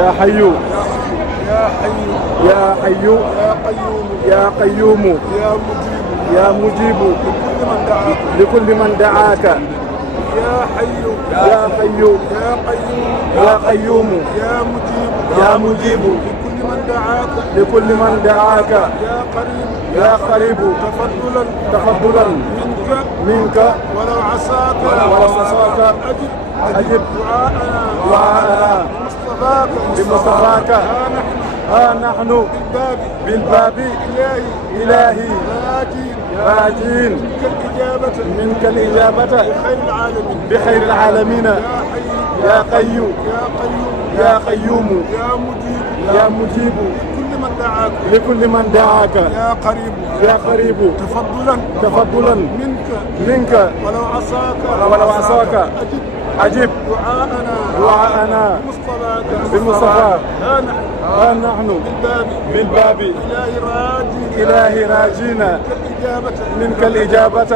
يا حي يا حي يا حي يا قيوم يا قيوم يا مجيب يا مجيب لكل من دعاك. لكل من دعاك. يا حي يا حي يا قيوم يا قيوم يا مجيب يا مجيب لكل من دعاك. لكل من دعاك. يا قريب يا قريب تفضلا منك منك ولو عصاك أجب دعاءنا دعاءنا بمصطفاك. ها نحن بالباب إلهي راجين منك الإجابة بخير العالمين. يا قيوم يا قيوم يا مجيب لكل من دعاك. يا قريب تفضلا منك ولو عصاك أجب دعاءنا بمصطفى. ها نحن بالباب إلهي راجين منك الإجابة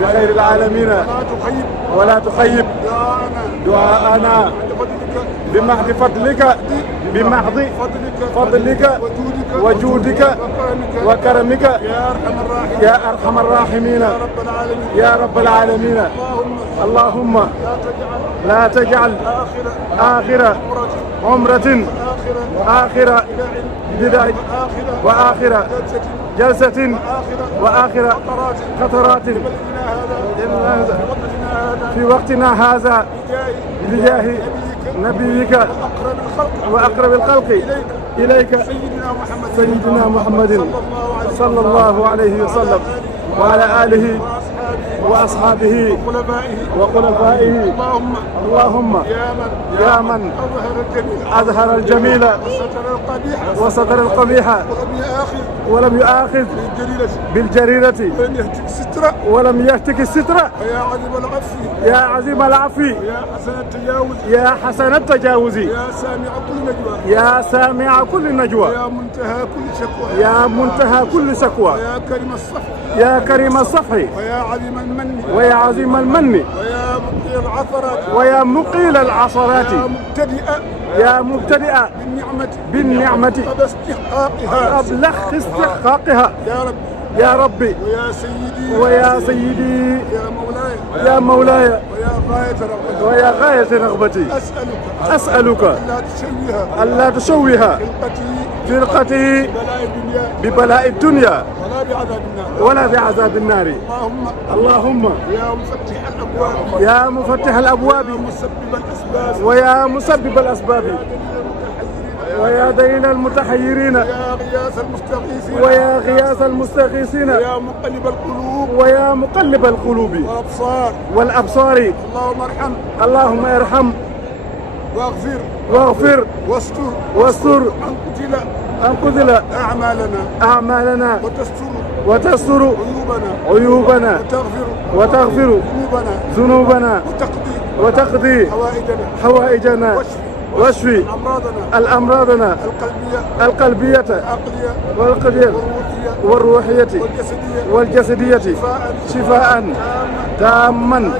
بخير العالمين. ولا تخيب دعاءنا بمحض فضلك وجودك وكرمك يا أرحم الراحمين. يا رب العالمين. اللهم لا تجعل آخر عمرة آخر بداية وآخر جلسة وآخر قطرات في وقتنا هذا بجاه نبيك وأقرب الخلق إليك سيدنا محمد صلى الله عليه وسلم وعلى آله وأصحابه وخلفائه. اللهم يا من أظهر الجميل وستر القبيح ولم يؤاخذ بالجريرة ولم يهتك الستر. يا عظيم العفو يا حسن التجاوز يا سامع كل نجوى يا منتهى كل شكوى يا كريم الصفح ويا عظيم المن ويا مقيل العثرات يا مبتدئ بالنعمة قبل استحقاقها. يا ربي ويا سيدي يا مولاي ويا غاية رغبتي أسألك ألا تشوه فرقتي ببلاء الدنيا ولا بعذاب النار. اللهم يا مفتح الأبواب ويا مسبب الأسباب ويا دين المتحيرين ويا غياث المستغيثين ويا مقلب القلوب والأبصار. اللهم ارحم واغفر واستر أن قتل أعمالنا وتستر عيوبنا وتغفر ذنوبنا وتقضي حوائجنا واشفي الأمراضنا القلبية والروحية والجسدية شفاء تاما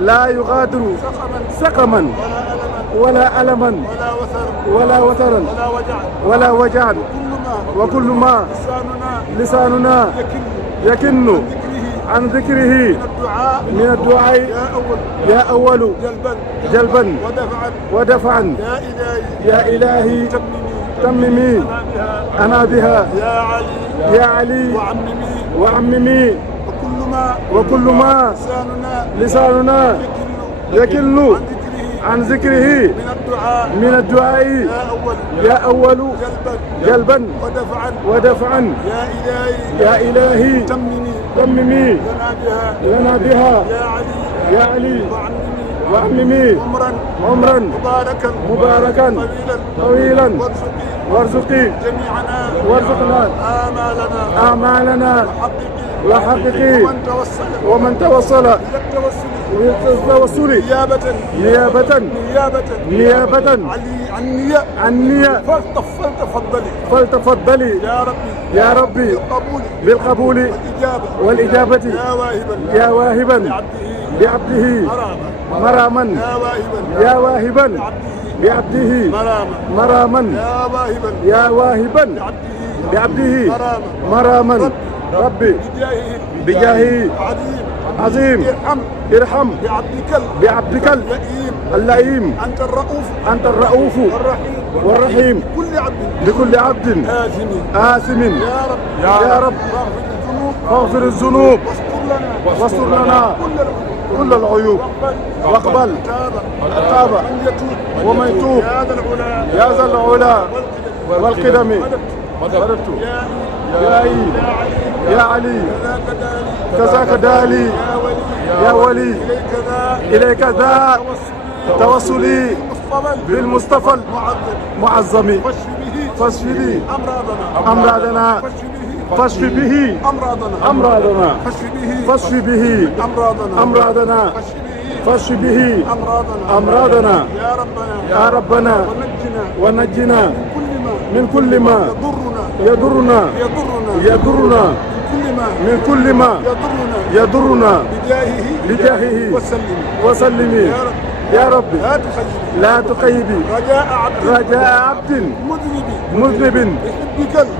لا يغادر سقما ولا ألما ولا وترا ولا وجعا. وكل ما لساننا يكن عن ذكره من الدعاء يا أول جلبا ودفعا. يا إلهي تممي أنا بها يا علي وعممي. وكل ما لساننا يكن عن ذكره من الدعاء يا أول جلبا ودفعا. يا إلهي تممي لنا بها يا علي وعممي عمرا مباركا طويلا وارزقنا آمالنا وحققي ومن توصل للتوسل نيابة عني فلتفضلي يا ربي بالقبول والإجابة يا واهبا بعبده مراما يا واهبا بعبده مراما يا واهبا بعبده مراما ربي بجاهه عظيم ارحم بعبدك اللئيم أنت الرؤوف والرحيم لكل عبد آثم يا رب فاغفر الذنوب واستر لنا كل العيوب واقبل التوبة ومن يتوب يا ذا العلا والقدم مددت يا علي كذاك دالي يا ولي إليك ذا توصلي بالمصطفى المعظم فاشف به أمراضنا فاشف به أمراضنا فاشف به أمراضنا فاشف به أمراضنا يا ربنا ونجنا من كل ما يضرنا من كل ما يضرنا بجاهه وسلم يا رب لا تخيبي رجاء عبد مذنب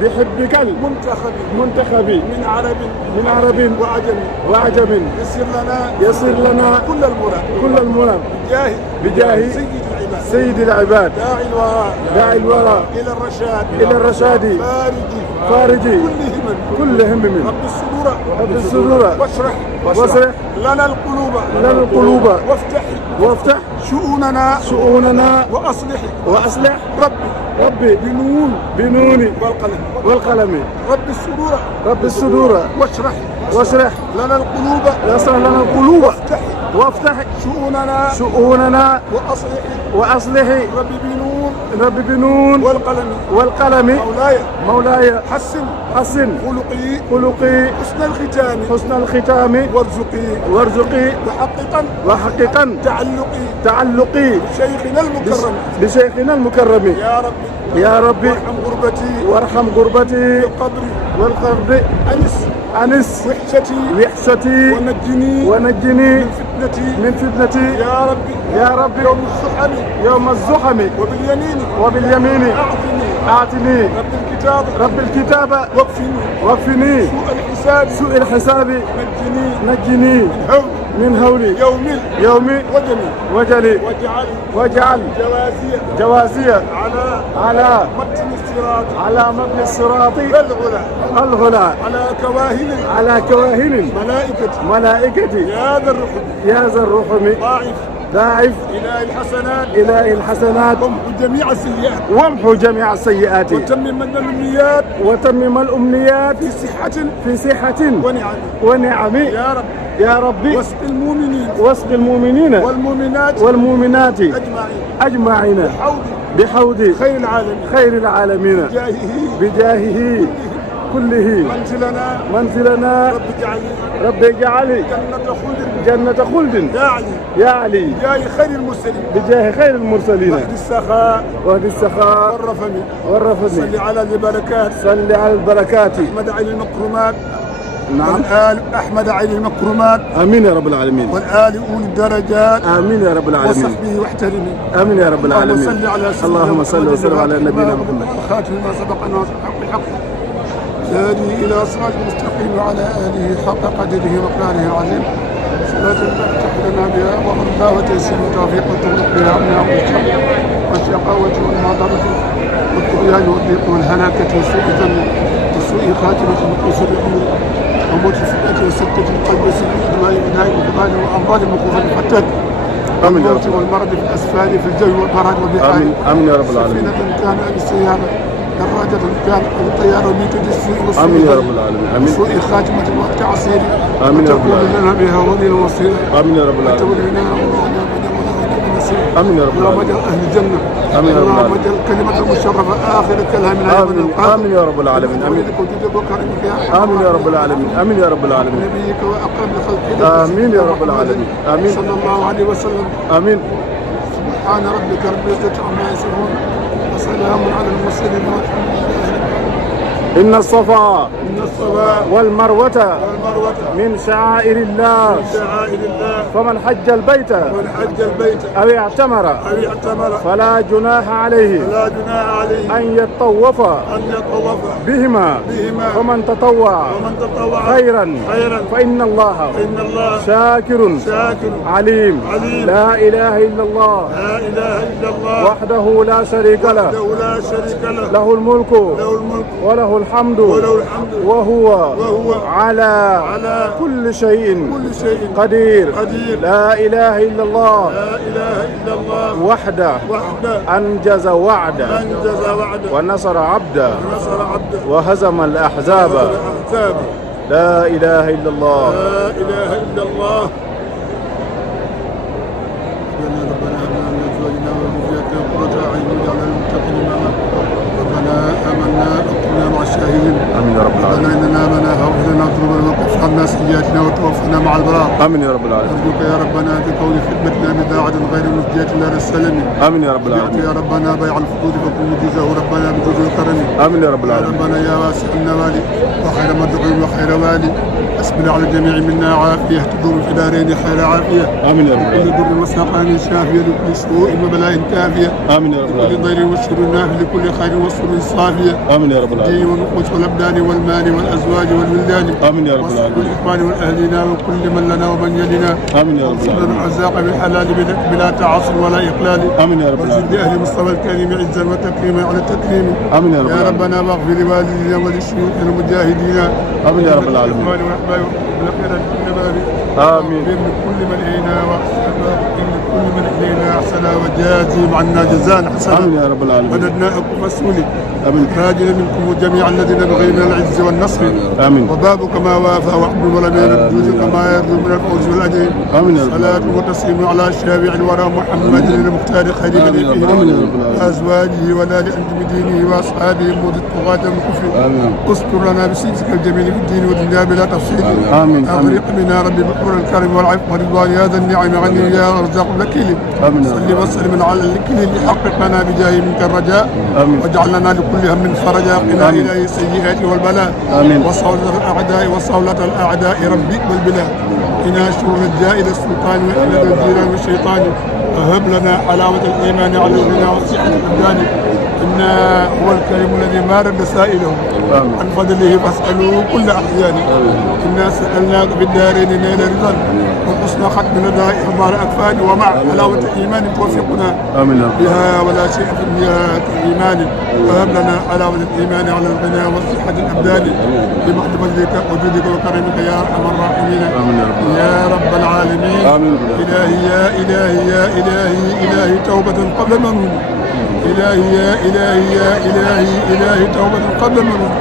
بحبك المنتخب من عرب وعجم يسر لنا كل المنى بجاه سيد العباد داعي الورى إلى الرشاد فارجي كل هم رب السرور واشرح لنا القلوب وافتح شؤوننا وأصلح ربي بنون والقلم رب السرور واشرح لنا القلوب وافتح شؤوننا وأصلح ربي بنون والقلم مولاي حسن خلقي حسن الختام وارزقي وحققا تعلقي بشيخنا المكرم يا ربي وارحم غربتي والقبر أنس وحشتي ونجني من فتنتي يا ربي يوم الزحم وباليمين أعطني رب الكتاب واكفني سوء الحساب نجني من هولي يوم وجلي واجعل جوازي على متن الصراط الغلا على كواهن ملائكتي يا ذا الرحم ضاعف إلهي الحسنات وامحو جميع السيئات وتمم الأمنيات في صحة ونعم يا ربي واسق المؤمنين والمؤمنات أجمعين بحوض خير العالمين بجاهه كله منزلنا رب اجعلي جنة خلد يا علي بجاه خير المرسلين واهد السخاء والرفد صل على البركات أحمد علي المكرمات نعم والآل أحمد علي المكرمات آمين يا رب العالمين والآل أولي الدرجات آمين يا رب العالمين وصحبه واحترمي آمين يا رب العالمين اللهم صل وسلم على نبينا محمد خاتم ما سبق أنه بالحق هادي إلى صراط المستقيم وعلى آله حق قدره ومقداره العظيم صلاة تفتح لنا بها وغربها وتيسير التوفيق وتغلق بها من أمر الشر والشقاوة والمضرة والطغيان والضيق والهلاكة وسوء الظن وسوء خاتمة وسوء الأمور وموت الفتنة وسكة القلب وسوء الإدواء ونهاية الفضائل وأمراض المخوفة الفتاك آمين يا والموت رب والمرض في الأسفل في الجو والبرد والبحار آمين يا رب العالمين سفينة كان بالسيارة دراجة كان الطيارة وميت السوء آمين يا رب العالمين آمين سوء خاتمة وقت عصير آمين يا رب العالمين لنا بها ولي المصير آمين يا رب العالمين تولينا آمين يا رب اللهم العالمين اجعل أهل الجنة آمين يا رب اللهم العالمين اجعل كلمة المشرفة آخر كلامنا آمين يا رب العالمين آمين آمين يا رب العالمين آمين يا رب العالمين نبيك وأقرب لخلقك آمين يا رب العالمين آمين صلى الله عليه وسلم آمين سبحان ربك رب العزة عما يصفون وسلام على المرسلين والحمد لله رب العالمين إن الصفا الصفا والمروة من شعائر الله فمن حج البيت أو اعتمر فلا جناح عليه أن يطوف بهما ومن تطوع خيرا فإن الله شاكر عليم. لا إله إلا الله وحده لا شريك له له الملك وله الحمد وهو على كل شيء قدير. لا إله إلا الله وحده أنجز وعده ونصر عبده وهزم الأحزاب. لا إله إلا الله. آمين يا رب العالمين. إننا آمنا فاغفر لنا ذنوبنا وكفر عنا سيئاتنا وتوفنا مع الأبرار. آمين يا رب العالمين. نرجوك يا ربنا بكون خدمتنا بداعة غير مسجية إلى السلم. آمين يا رب العالمين. يا ربنا بيع الفقود فكن مجيزه ربنا بجود الكرم. آمين يا رب العالمين. يا ربنا يا واسع النوال وخير مدعو وخير والي أسبل على الجميع منا عافية تدوم في دارين خير عافية. آمين يا رب العالمين. لكل در وساقان شافية لكل سوء وبلاء كافية. آمين يا رب العالمين. لكل ضير والشر نافي لكل خير والسر صافية. آمين يا رب العالمين. والنفوس والأبدان والمال والأزواج والولدان. آمين يا رب العالمين. والإخوان والأهلنا وكل من لنا ومن يلنا. آمين يا رب العالمين. الرزاق بالحلال بلا تعاصر ولا إقلال. آمين يا رب العالمين. وزد أهل مصطفى الكريم عزا وتكريما على التكريم. آمين يا رب العالمين. يا ربنا واغفر لوالدينا ولشيوخنا المجاهدين. آمين يا رب العالمين. آمين. لكل من إلينا كل من إلينا أحسن وجازهم عنا جزاء حسنا. آمين يا رب العالمين. وددناكم مسؤولين. آمين. راجل منكم جميع الذين بغي من العز والنصر. آمين. وبابك ما وافى وعبد ولم يرد كما يرجو من الفوز والأجر. آمين يا رب. صلاة وتسليم على شافع الورى محمد المختار خير بنيه وأزواجه وآل أنجم دينه وأصحابه موت الطغاة الكفر. آمين. استر لنا بسيدك الجميل في الدين والدنيا بلا تفصيل. آمين. أغرق بنا ربي بحور الكرم والعفو والرضوان يا ذا النعم غني يا رزاق الأكيل. آمين. صل وسلم على الكل لحقق لنا بجاه منك الرجاء. آمين. واجعل لنا لكل هم فرجا قنا إليه السيئات والبلاء. آمين. وصولة الأعداء ربي والبلاد. قنا شرور الجائل السلطان وإحدى الجيران والشيطان. وهب لنا حلاوة الإيمان على الغنى والصحة الأبدان. إنا هو الكريم الذي ما رد سائله عن فضله فاسألوه كل أحيان. إنا سألناك بالدارين نيل رضا وحسن ختم لدى إحضار أكفان ومع حلاوة إيمان توفقنا بها ولا شيء في الدنيا كإيمان. وهب لنا حلاوة الإيمان على الغنى والصحة الأبدان بمحض فضلك وجودك وكرمك يا أرحم الراحمين. يا رب العالمين. إلهي يا إلهي يا إلهي إلهي توبة قبل منون. إلهي يا إلهي يا إلهي إلهي توبة قبل المنون.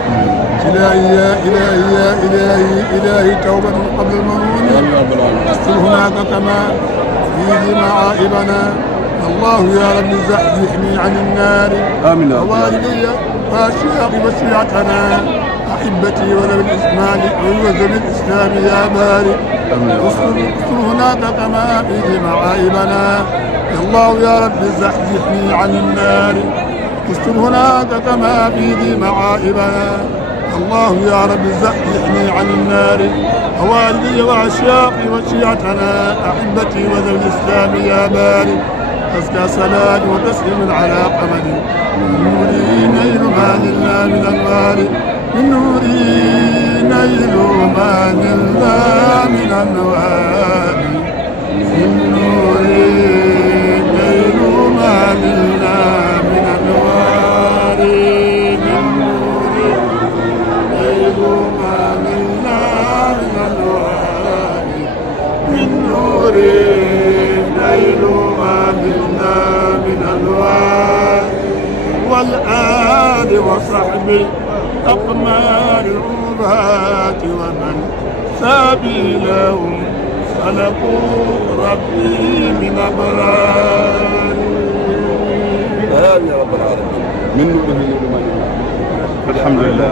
إلهي يا إلهي يا إلهي إلهي توبة قبل المنون. استر هناك كما فيه معائبنا. الله يا رب زحزحني عن النار. آمين. ووالدي وأشياخي وشيعتنا أحبتي ولو الإسلام وذوي الإسلام يا باري. استر هناك كما فيه معائبنا. الله يا رب زحزحني عن النار. استر هناك كما في ذي معائبنا. الله يا رب زحزحني عن النار. والدي وعشاقي وشيعتنا أحبتي وذوي الإسلام يا باري. أزكى صلاة وتسليم على قمر من نوري نيل ما نلنا من أنوار. من نوري نيل ما نلنا من أنوار. من نوري نلنا من أنوار. من نور ليل ما نلنا من أنوار. من نور ليل ما نلنا من أنوار. والآل وصحبي أقمار العباد ومن سبيلهم سلكوا ربي من أبرار. آمين يا رب العالمين. من نوره الحمد لله.